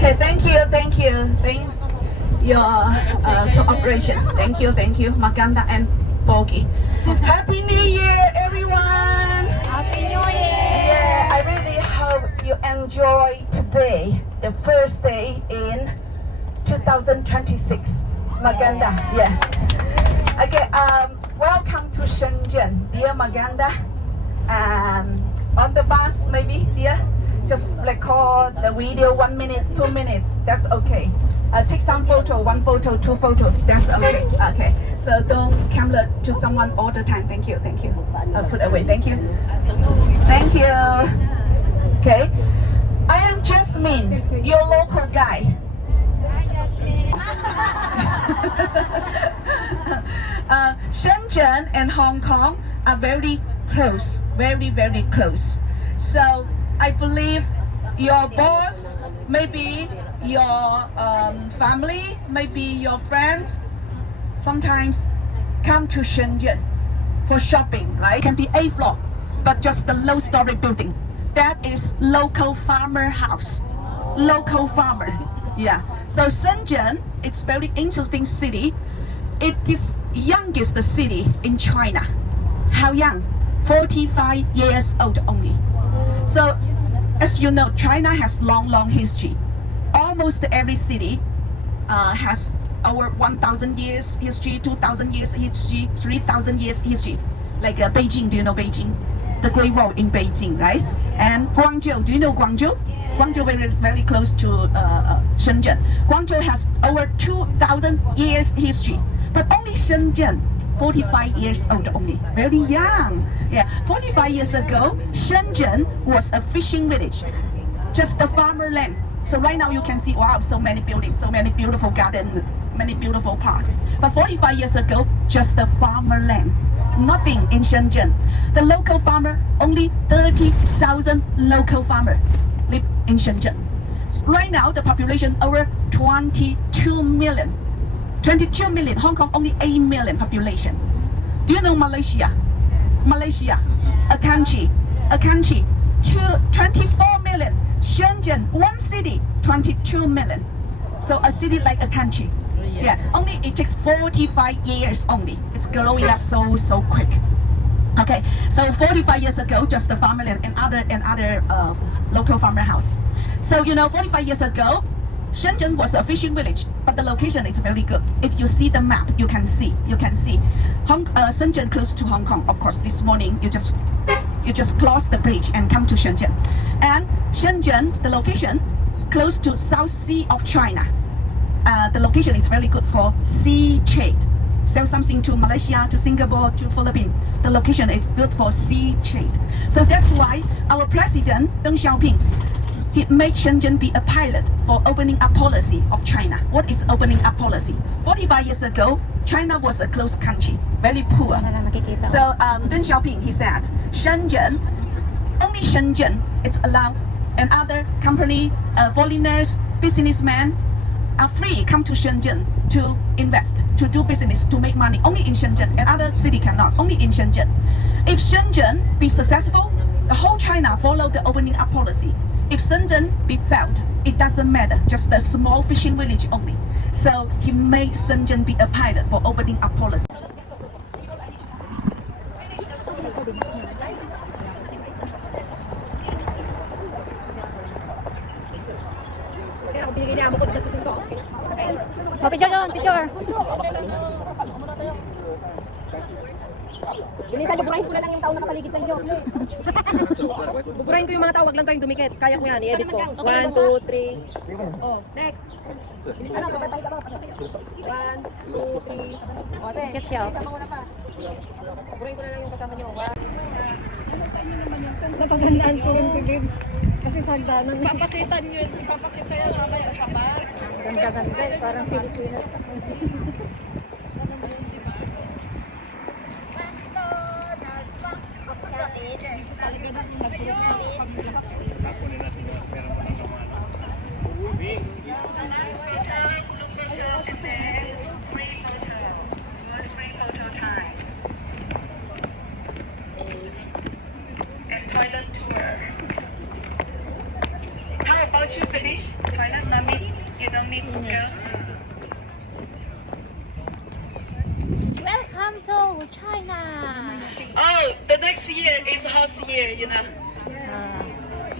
Okay, thank you. Thanks your cooperation. Thank you, Maganda and Bogi. Happy New Year, everyone! Happy New Year! Yeah, I really hope you enjoy today, the first day in 2026. Maganda, yeah. Okay, welcome to Shenzhen, dear Maganda. On the bus, maybe, dear. Just record the video 1 minute, 2 minutes. That's okay. Take some photo, 1 photo, 2 photos. That's okay. Okay. So don't camera to someone all the time. Thank you. Put away. Thank you. Okay. I am Jasmine, your local guy. Shenzhen and Hong Kong are very close, very close. So I believe your boss, maybe your family, maybe your friends, sometimes come to Shenzhen for shopping, right? It can be A floor, but just the low-story building. That is local farmer house, local farmer. Yeah. So Shenzhen, it's very interesting city. It is youngest city in China. How young? 45 years old only. So, as you know, China has long history. Almost every city has over 1,000 years history, 2,000 years history, 3,000 years history. Like Beijing, do you know Beijing? The Great Wall in Beijing, right? And Guangzhou, do you know Guangzhou? Guangzhou very close to Shenzhen. Guangzhou has over 2,000 years history, but only Shenzhen 45 years old only, very young. Yeah, 45 years ago, Shenzhen was a fishing village, just a farmer land. So right now you can see, wow, so many buildings, so many beautiful gardens, many beautiful parks. But 45 years ago, just a farmer land, nothing in Shenzhen. The local farmer, only 30,000 local farmer live in Shenzhen. Right now, the population over 22 million. 22 million, Hong Kong only 8 million population. Do you know Malaysia? Malaysia, a country, 24 million. Shenzhen, one city, 22 million. So a city like a country. Yeah, only it takes 45 years only. It's growing up so quick. Okay, so 45 years ago, just the farmland and other local farmer house. So 45 years ago, Shenzhen was a fishing village, but the location is very good. If you see the map, you can see. Shenzhen close to Hong Kong. Of course, this morning you just cross the bridge and come to Shenzhen. And Shenzhen, the location close to South Sea of China. The location is very good for sea trade. Sell something to Malaysia, to Singapore, to Philippines. The location is good for sea trade. So that's why our president, Deng Xiaoping, he made Shenzhen be a pilot for opening up policy of China. What is opening up policy? 45 years ago, China was a closed country, very poor. So Deng Xiaoping, he said, Shenzhen, only Shenzhen, it's allowed, and other company, foreigners, businessmen are free come to Shenzhen to invest, to do business, to make money. Only in Shenzhen, and other city cannot. Only in Shenzhen. If Shenzhen be successful, the whole China follow the opening up policy. If Shenzhen be failed, it doesn't matter, just a small fishing village only. So he made Shenzhen be a pilot for opening up policy. So, picture doon, picture. Bilisan nyo, burahin ko na lang yung tao na nakapaligid sa inyo. Buburahin ko yung mga tao, wag lang kayong dumikit. Kaya ko yan, i-edit ko. 1, 2, 3. Oh, next. Ano, kapatay ka ba? 1, 2, 3. O, te. Get siya. Kasama ko na pa. Buburahin ko na lang yung kasama nyo. Napagandaan ko rin ko, babes. Kasi sagdanan. Papakita nyo yun. Papakita yan mamaya sa bar. Ganda-ganda, parang Pilipinas. Toilet tour. How about you finish toilet, Nami? year is horse year, you know.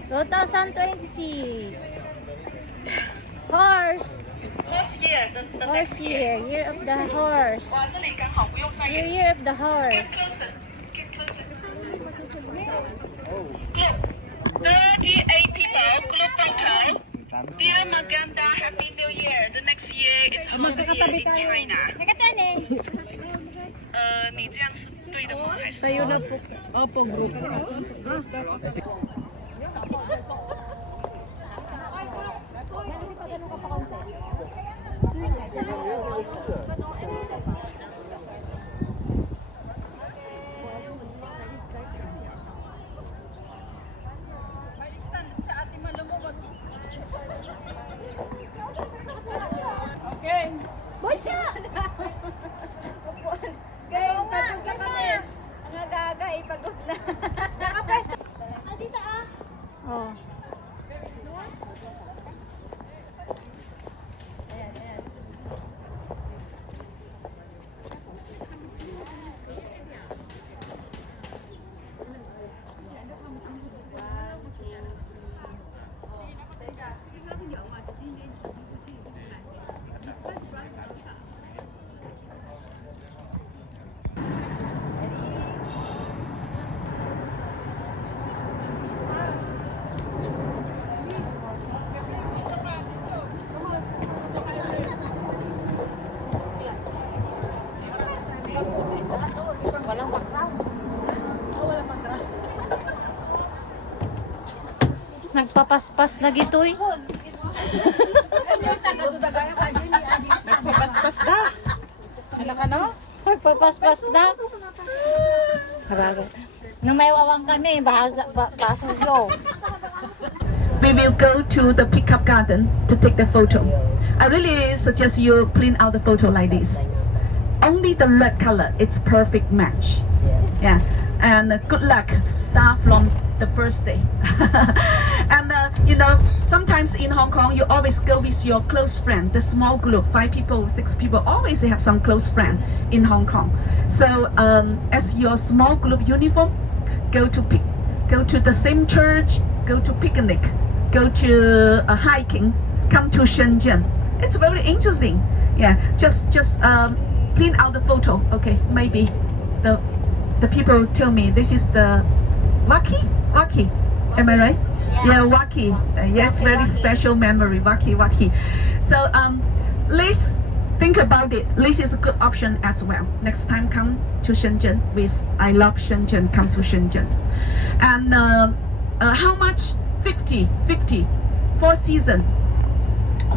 2026. Horse. Horse year, the Horse next year. year of the horse. 哇，这里刚好不用晒眼睛。 Year of the Get horse. closer, get closer. Group, 38 people, group photo. Dear Maganda, Happy New Year. The next year is horse year in China. 你这样是对的吗？还是？ Tayo na po. Opo, group. Oh. Nagpapaspas na gitoy. Nagpapaspas na. Hala ka no? Nagpapaspas na. Habagat. Nung may wawang kami, basugyo. We will go to the pickup garden to take the photo. I really suggest you print out the photo like this. Only the red color, it's perfect match. Yeah, and good luck. Start from the first day. And you know, sometimes in Hong Kong, you always go with your close friend, the small group, 5 people, 6 people, always have some close friend in Hong Kong. So as your small group uniform, go to the same church, go to picnic, go to hiking, come to Shenzhen. It's very interesting. Yeah, just print out the photo. Okay, maybe the people tell me this is the Waki. Am I right? Yeah, Waki. Yes, very special memory. Waki. So let's think about it. This is a good option as well. Next time come to Shenzhen with I love Shenzhen. Come to Shenzhen. And how much? 50. 4 season.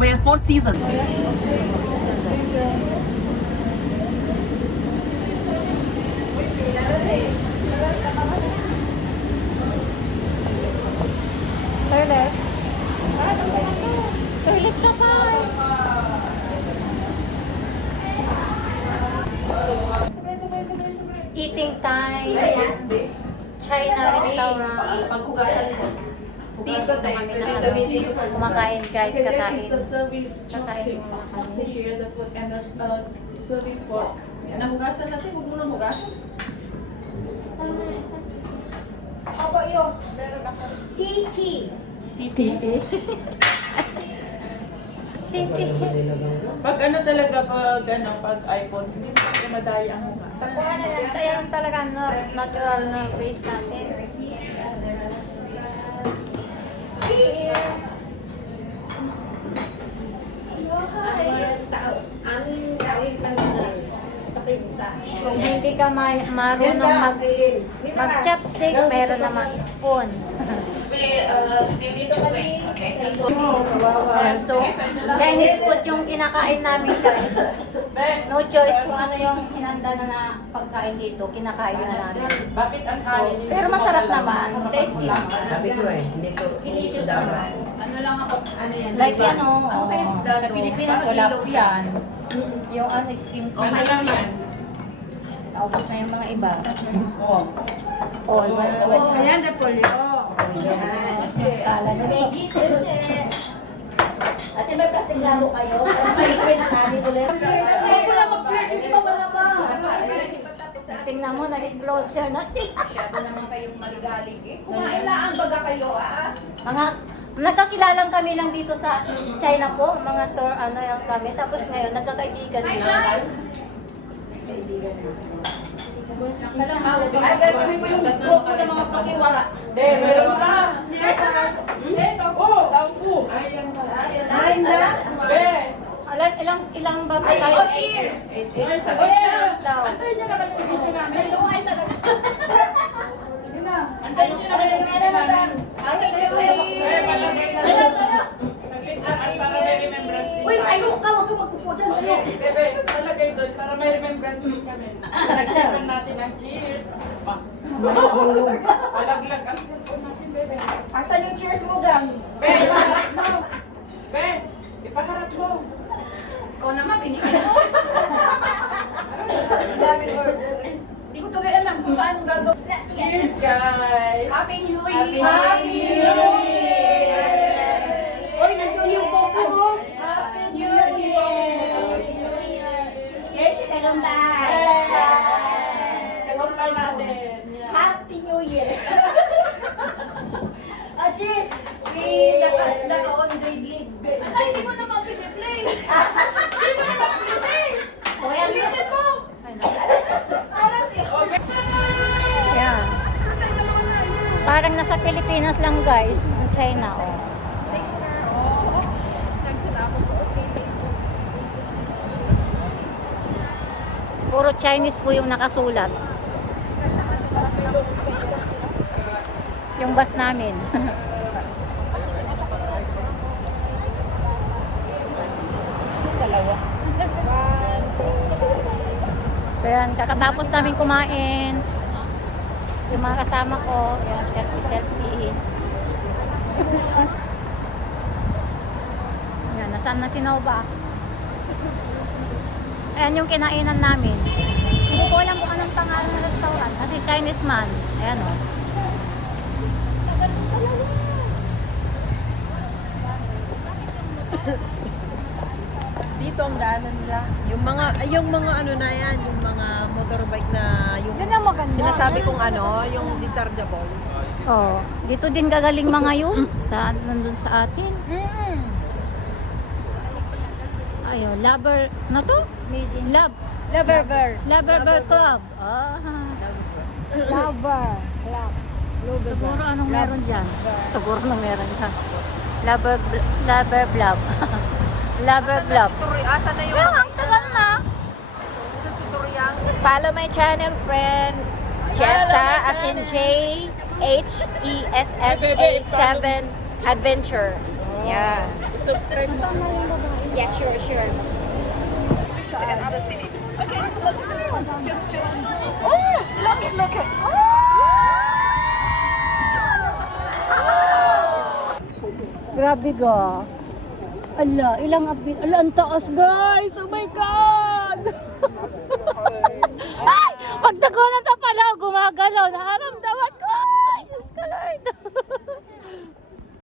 We have 4 seasons. Toilet. Toilet ka pa. It's eating time. China restaurant. Paghugasan ko. Dito tayo. Kumakain guys, kakain. This is the service Kakain chopstick. muna kami. They share the food and the service fork. Nahugasan natin, huwag mo nang hugasan. Pag ano talaga, pag iPhone, hindi mo kasi madaya ang mukha. Tayo talaga natural na face natin. Kung hindi ka marunong mag-chopstick, meron namang spoon. So, Chinese food yung kinakain namin guys. No choice kung ano yung hinanda na pagkain dito, kinakain na namin. Bakit ang kanin? Pero masarap naman, tasty naman. Sabi ko hindi to Delicious naman. Ano lang ako, ano yan? Like yan sa Pilipinas wala po yan. Yung steam Okay lang yan. Naubos na yung mga iba. Oo. Wala naman. Ayan, Napolyo. Kala na Ate, may plastic labo kayo? Para may na kanin ulit. Ay, wala mag-flirt. Hindi pa wala pa. Tingnan mo, naging closer na sila. Masyado naman kayong maligalig eh. Kumain lang baga kayo ah. Mga, nagkakilalang kami lang dito sa China po. Mga tour, ano yung kami. Tapos ngayon, nagkakaibigan na. Kaibigan na. Ay, dahil kami po yung grupo ng mga pakiwara. Meron ka. Tangko. Ayan na. Nine na. Ilang ba Ay, tayo? cheers! Ay, sa Cheers daw. Antayin niyo na kayo yung video namin. Yun na. Antayin niyo na kayo yung video namin. Ay, Ay, palagay na lang. Saglit lang at para may remembrance din uy, tayo. tayo ka, huwag ka magpupo dyan, tayo. Bebe, palagay doon para may remembrance din kami. Nag-stepin natin ang cheers. Palaglag ang cellphone natin, bebe. Asan yung cheers mo, gang? Be, ipaharap mo. Be, ipaharap mo. Ikaw naman, binigyan mo. Ang daming order eh. Hindi ko tuloy alam kung paano gagawin. Cheers, guys. Happy New Happy Year! Happy New Uy, nandiyon yung coco mo. Happy New Year! Cheers, tagumpay! Tagumpay natin. Yeah. Happy New Year! Cheers! May naka-on grade lead. Hindi mo naman piniplay. Hindi mo naman piniplay. Ayan. Ulitin mo. Ayan. Parang nasa Pilipinas lang guys. Ang China, oh. Puro Chinese po yung nakasulat. Yung bus namin. So yan, kakatapos namin kumain. Yung mga kasama ko, yan, selfie. Yan, nasaan na si Nova? Ayan yung kinainan namin. Hindi ko alam kung anong pangalan ng restaurant. Kasi Chinese man. Ayan o. Dito ang daanan nila. Yung mga ano na yan, yung mga motorbike na yung sinasabi kong ano, yung rechargeable. Oh, dito din gagaling mga yun. Sa, nandun sa atin. Ayun, lover, ano to? Lover Club. Ah. Lover Club. Siguro anong meron dyan? Siguro anong meron dyan. Lover Club. Lover Club. Asa na yung Ang tagal na. si Turyang? Follow my channel, friend. Jessa, as in JHESSA7 Adventure. Yeah. Subscribe mo. Yeah, sure. Grabe ga. Ala, ala, ang taas guys. Oh my God. Ay, pagdagonan ta pala, gumagalaw. Naharamdaman ko. Ay, Diyos ko Lord.